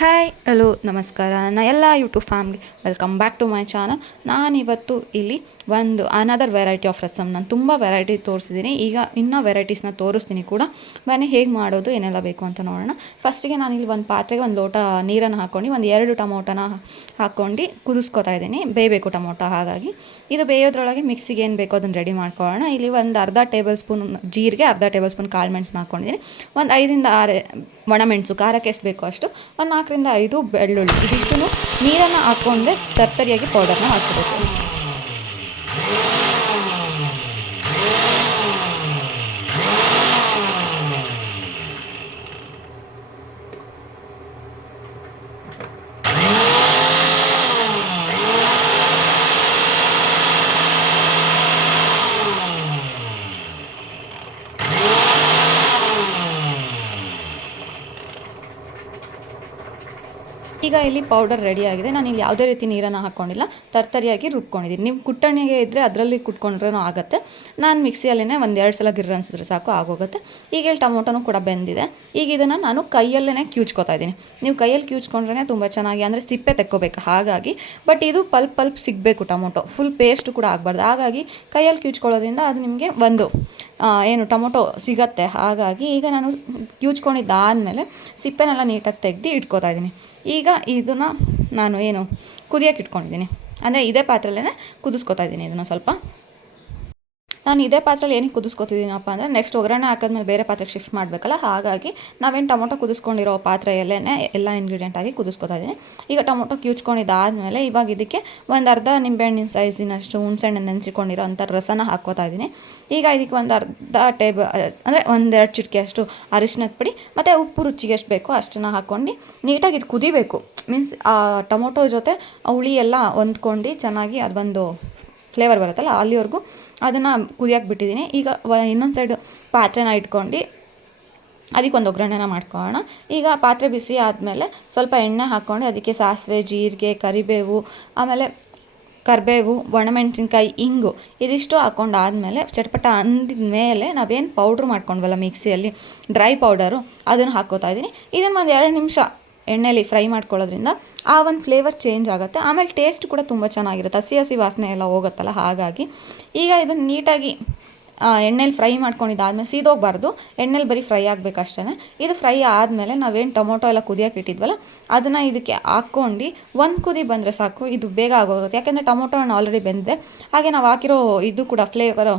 Hi hello ನಮಸ್ಕಾರ ನನ್ನ ಎಲ್ಲ YouTube family welcome back to my channel. ನಾನಿವತ್ತು ಇಲ್ಲಿ ಒಂದು ಅನದರ್ ವೆರೈಟಿ ಆಫ್ ರಸಮ್ ನಾನು ತುಂಬ ವೆರೈಟಿ ತೋರಿಸಿದ್ದೀನಿ. ಈಗ ಇನ್ನೂ ವೆರೈಟೀಸ್ನ ತೋರಿಸ್ತೀನಿ ಕೂಡ. ಬನ್ನಿ ಹೇಗೆ ಮಾಡೋದು ಏನೆಲ್ಲ ಬೇಕು ಅಂತ ನೋಡೋಣ. ಫಸ್ಟಿಗೆ ನಾನಿಲ್ಲಿ ಒಂದು ಪಾತ್ರೆಗೆ ಒಂದು ಲೋಟ ನೀರನ್ನು ಹಾಕ್ಕೊಂಡು ಒಂದು 2 ಟೊಮೊಟೊನ ಹಾಕ್ಕೊಂಡು ಕುದಿಸ್ಕೊತಾ ಇದ್ದೀನಿ. ಬೇಯಬೇಕು ಟೊಮೊಟೊ, ಹಾಗಾಗಿ ಇದು ಬೇಯೋದ್ರೊಳಗೆ ಮಿಕ್ಸಿಗೆ ಏನು ಬೇಕೋ ಅದನ್ನು ರೆಡಿ ಮಾಡ್ಕೊಳ್ಳೋಣ. ಇಲ್ಲಿ ಒಂದು ಅರ್ಧ ಟೇಬಲ್ ಸ್ಪೂನ್ ಜೀರಿಗೆ, ಅರ್ಧ ಟೇಬಲ್ ಸ್ಪೂನ್ ಕಾಳು ಮೆಣಸನ್ನ ಹಾಕ್ಕೊಂಡಿದ್ದೀನಿ. ಒಂದು 5ರಿಂದ 6 ಒಣಮೆಣಸು, ಖಾರಕ್ಕೆ ಎಷ್ಟು ಬೇಕೋ ಅಷ್ಟು, ಒಂದು 4ರಿಂದ 5 ಬೆಳ್ಳುಳ್ಳಿ. ಇದಿಷ್ಟು ನೀರನ್ನು ಹಾಕ್ಕೊಂಡೆ ತರ್ತರಿಯಾಗಿ ಪೌಡರ್ನ ಹಾಕ್ಕೋಬೇಕು. ಈಗ ಇಲ್ಲಿ ಪೌಡರ್ ರೆಡಿ ಆಗಿದೆ. ನಾನು ಇಲ್ಲಿ ಯಾವುದೇ ರೀತಿ ನೀರನ್ನು ಹಾಕ್ಕೊಂಡಿಲ್ಲ, ತರ್ತರಿಯಾಗಿ ರುಬ್ಕೊಂಡಿದ್ದೀನಿ. ನೀವು ಕುಟ್ಟಣಿಗೆ ಇದ್ದರೆ ಅದರಲ್ಲಿ ಕುಟ್ಕೊಂಡ್ರೂ ಆಗುತ್ತೆ. ನಾನು ಮಿಕ್ಸಿಯಲ್ಲೇ ಒಂದು 2 ಸಲ ಗಿರ್ರ ಅನ್ಸಿದ್ರೆ ಸಾಕು, ಆಗೋಗುತ್ತೆ. ಈಗ ಇಲ್ಲಿ ಟೊಮೊಟೊನೂ ಕೂಡ ಬೆಂದಿದೆ. ಈಗ ಇದನ್ನು ನಾನು ಕೈಯಲ್ಲೇ ಕ್ಯೂಚ್ಕೊತಾ ಇದ್ದೀನಿ. ನೀವು ಕೈಯಲ್ಲಿ ಕ್ಯೂಚ್ಕೊಂಡ್ರೆ ತುಂಬ ಚೆನ್ನಾಗಿ, ಅಂದರೆ ಸಿಪ್ಪೆ ತೆಕ್ಕೋಬೇಕು ಹಾಗಾಗಿ. ಬಟ್ ಇದು ಪಲ್ಪ್ ಸಿಗಬೇಕು, ಟೊಮೊಟೊ ಫುಲ್ ಪೇಸ್ಟ್ ಕೂಡ ಆಗಬಾರ್ದು. ಹಾಗಾಗಿ ಕೈಯಲ್ಲಿ ಕ್ಯೂಚ್ಕೊಳ್ಳೋದ್ರಿಂದ ಅದು ನಿಮಗೆ ಒಂದು ಏನು ಟೊಮೊಟೊ ಸಿಗತ್ತೆ. ಹಾಗಾಗಿ ಈಗ ನಾನು ಕ್ಯೂಚ್ಕೊಂಡಿದ್ದಾದಮೇಲೆ ಸಿಪ್ಪೆನೆಲ್ಲ ನೀಟಾಗಿ ತೆಗೆದು ಇಟ್ಕೋತಾ ಇದ್ದೀನಿ. ಈಗ ಇದನ್ನು ನಾನು ಏನು ಕುದಿಯೋಕೆ ಇಟ್ಕೊಂಡಿದ್ದೀನಿ, ಅಂದರೆ ಇದೇ ಪಾತ್ರೆಯಲ್ಲೇ ಕುದಿಸ್ಕೊತಾ ಇದ್ದೀನಿ. ಇದನ್ನು ಸ್ವಲ್ಪ ನಾನು ಇದೇ ಪಾತ್ರೆಯಲ್ಲಿ ಏನಕ್ಕೆ ಕುದಿಸ್ಕೊತಿದ್ದೀನಪ್ಪ ಅಂದರೆ ನೆಕ್ಸ್ಟ್ ಒಗ್ಗರಣೆ ಹಾಕಿದ್ಮೇಲೆ ಬೇರೆ ಪಾತ್ರೆಗೆ ಶಿಫ್ಟ್ ಮಾಡಬೇಕಲ್ಲ. ಹಾಗಾಗಿ ನಾವೇನು ಟೊಮೊಟೊ ಕುದಿಸ್ಕೊಂಡಿರೋ ಪಾತ್ರೆಯಲ್ಲೇ ಎಲ್ಲ ಇಂಗ್ರೀಡಿಯೆಂಟ್ ಆಗಿ ಕುದಿಸ್ಕೊತಾ ಇದ್ದೀನಿ. ಈಗ ಟೊಮೊಟೊ ಕ್ಯೂಚ್ಕೊಂಡಿದ್ದಾದಮೇಲೆ ಇವಾಗ ಇದಕ್ಕೆ ಒಂದು ಅರ್ಧ ನಿಂಬೆಹಣ್ಣಿನ ಸೈಜಿನಷ್ಟು ಹುಣಸೆಹಣ್ಣು ನೆನೆಸಿಕೊಂಡಿರೋ ಅಂಥ ರಸನ ಹಾಕ್ಕೋತಾ ಇದ್ದೀನಿ. ಈಗ ಇದಕ್ಕೆ ಒಂದು ಅರ್ಧ ಅಂದರೆ 1-2 ಚಿಟಿಕೆ ಅಷ್ಟು ಅರಿಶಿನದ ಪುಡಿ ಮತ್ತು ಉಪ್ಪು ರುಚಿಗೆ ಎಷ್ಟು ಬೇಕೋ ಅಷ್ಟನ್ನು ಹಾಕ್ಕೊಂಡು ನೀಟಾಗಿ ಇದು ಕುದಿಬೇಕು. ಮೀನ್ಸ್ ಆ ಟೊಮೊಟೊ ಜೊತೆ ಹುಳಿ ಎಲ್ಲ ಹೊಂದ್ಕೊಂಡು ಚೆನ್ನಾಗಿ ಅದೊಂದು ಫ್ಲೇವರ್ ಬರುತ್ತಲ್ಲ, ಅಲ್ಲಿವರೆಗೂ ಅದನ್ನು ಕುದಿಯೋಕೆ ಬಿಟ್ಟಿದ್ದೀನಿ. ಈಗ ಇನ್ನೊಂದು ಸೈಡ್ ಪಾತ್ರೆನ ಇಟ್ಕೊಂಡು ಅದಕ್ಕೆ ಒಂದು ಒಗ್ಗರಣೆನ ಮಾಡ್ಕೊಳ್ಳೋಣ. ಈಗ ಪಾತ್ರೆ ಬಿಸಿ ಆದಮೇಲೆ ಸ್ವಲ್ಪ ಎಣ್ಣೆ ಹಾಕ್ಕೊಂಡು ಅದಕ್ಕೆ ಸಾಸಿವೆ, ಜೀರಿಗೆ, ಆಮೇಲೆ ಕರಿಬೇವು, ಒಣಮೆಣಸಿನ್ಕಾಯಿ, ಇಂಗು ಇದಿಷ್ಟು ಹಾಕ್ಕೊಂಡಾದಮೇಲೆ ಚಟಪಟ ಅಂದಿದ ಮೇಲೆ ನಾವೇನು ಪೌಡ್ರ್ ಮಾಡ್ಕೊಂಡ್ವಲ್ಲ ಮಿಕ್ಸಿಯಲ್ಲಿ, ಡ್ರೈ ಪೌಡರು, ಅದನ್ನು ಹಾಕ್ಕೋತಾ ಇದ್ದೀನಿ. ಇದನ್ನು ಒಂದು 2 ನಿಮಿಷ ಎಣ್ಣೆಯಲ್ಲಿ ಫ್ರೈ ಮಾಡ್ಕೊಳ್ಳೋದ್ರಿಂದ ಆ ಒಂದು ಫ್ಲೇವರ್ ಚೇಂಜ್ ಆಗುತ್ತೆ. ಆಮೇಲೆ ಟೇಸ್ಟ್ ಕೂಡ ತುಂಬ ಚೆನ್ನಾಗಿರುತ್ತೆ, ಹಸಿ ವಾಸನೆ ಎಲ್ಲ ಹೋಗುತ್ತಲ್ಲ. ಹಾಗಾಗಿ ಈಗ ಇದನ್ನು ನೀಟಾಗಿ ಎಣ್ಣೆಲಿ ಫ್ರೈ ಮಾಡ್ಕೊಂಡಿದ್ದಾದಮೇಲೆ ಸೀದೋಗಬಾರ್ದು, ಎಣ್ಣೆಲಿ ಬರೀ ಫ್ರೈ ಆಗಬೇಕಷ್ಟೇ. ಇದು ಫ್ರೈ ಆದಮೇಲೆ ನಾವೇನು ಟೊಮೊಟೊ ಎಲ್ಲ ಕುದಿಯೋಕೆ ಇಟ್ಟಿದ್ವಲ್ಲ ಅದನ್ನು ಇದಕ್ಕೆ ಹಾಕ್ಕೊಂಡು ಒಂದು ಕುದಿ ಬಂದರೆ ಸಾಕು. ಇದು ಬೇಗ ಆಗೋಗುತ್ತೆ, ಯಾಕೆಂದರೆ ಟೊಮೊಟೊ ಹಣ್ಣು ಆಲ್ರೆಡಿ ಬೆಂದಿದೆ. ಹಾಗೆ ನಾವು ಹಾಕಿರೋ ಇದು ಕೂಡ ಫ್ಲೇವರ್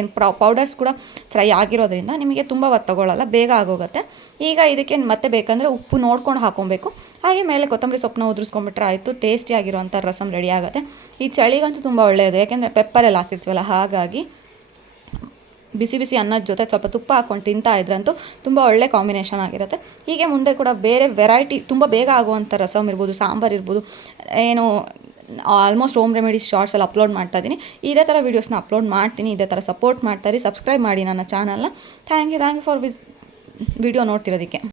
ಏನು ಪೌಡರ್ಸ್ ಕೂಡ ಫ್ರೈ ಆಗಿರೋದ್ರಿಂದ ನಿಮಗೆ ತುಂಬ ಹೊತ್ತು ತಗೊಳ್ಳಲ್ಲ, ಬೇಗ ಆಗೋಗುತ್ತೆ. ಈಗ ಇದಕ್ಕೆ ಮತ್ತೆ ಬೇಕಂದರೆ ಉಪ್ಪು ನೋಡ್ಕೊಂಡು ಹಾಕ್ಕೊಬೇಕು. ಹಾಗೆ ಮೇಲೆ ಕೊತ್ತಂಬರಿ ಸೊಪ್ಪನ್ನ ಉದುರಿಸ್ಕೊಂಡ್ಬಿಟ್ರೆ ಆಯಿತು, ಟೇಸ್ಟಿಯಾಗಿರೋವಂಥ ರಸಮ್ ರೆಡಿ ಆಗುತ್ತೆ. ಈ ಚಳಿಗಂತೂ ತುಂಬ ಒಳ್ಳೆಯದು, ಯಾಕೆಂದರೆ ಪೆಪ್ಪರೆಲ್ಲ ಹಾಕಿರ್ತೀವಲ್ಲ. ಹಾಗಾಗಿ ಬಿಸಿ ಅನ್ನದ ಜೊತೆ ಸ್ವಲ್ಪ ತುಪ್ಪ ಹಾಕ್ಕೊಂಡು ತಿಂತಾ ಇದ್ರಂತೂ ತುಂಬ ಒಳ್ಳೆ ಕಾಂಬಿನೇಷನ್ ಆಗಿರುತ್ತೆ. ಹೀಗೆ ಮುಂದೆ ಕೂಡ ಬೇರೆ ವೆರೈಟಿ ತುಂಬ ಬೇಗ ಆಗುವಂಥ ರಸಮ್ ಇರ್ಬೋದು, ಸಾಂಬಾರು ಇರ್ಬೋದು, ಏನು ಆಲ್ಮೋಸ್ಟ್ ಹೋಮ್ ರೆಮಿಡೀಸ್ ಶಾರ್ಟ್ಸ್ ಎಲ್ಲ ಅಪ್ಲೋಡ್ ಮಾಡ್ತಾ ಇದ್ದೀನಿ. ಇದೇ ಥರ ವೀಡಿಯೋಸ್ನ ಅಪ್ಲೋಡ್ ಮಾಡ್ತೀನಿ. ಇದೇ ಥರ ಸಪೋರ್ಟ್ ಮಾಡ್ತಾರೆ, ಸಬ್ಸ್ಕ್ರೈಬ್ ಮಾಡಿ ನನ್ನ ಚಾನಲ್ನ. Thank you for video ನೋಡ್ತಿರೋದಕ್ಕೆ.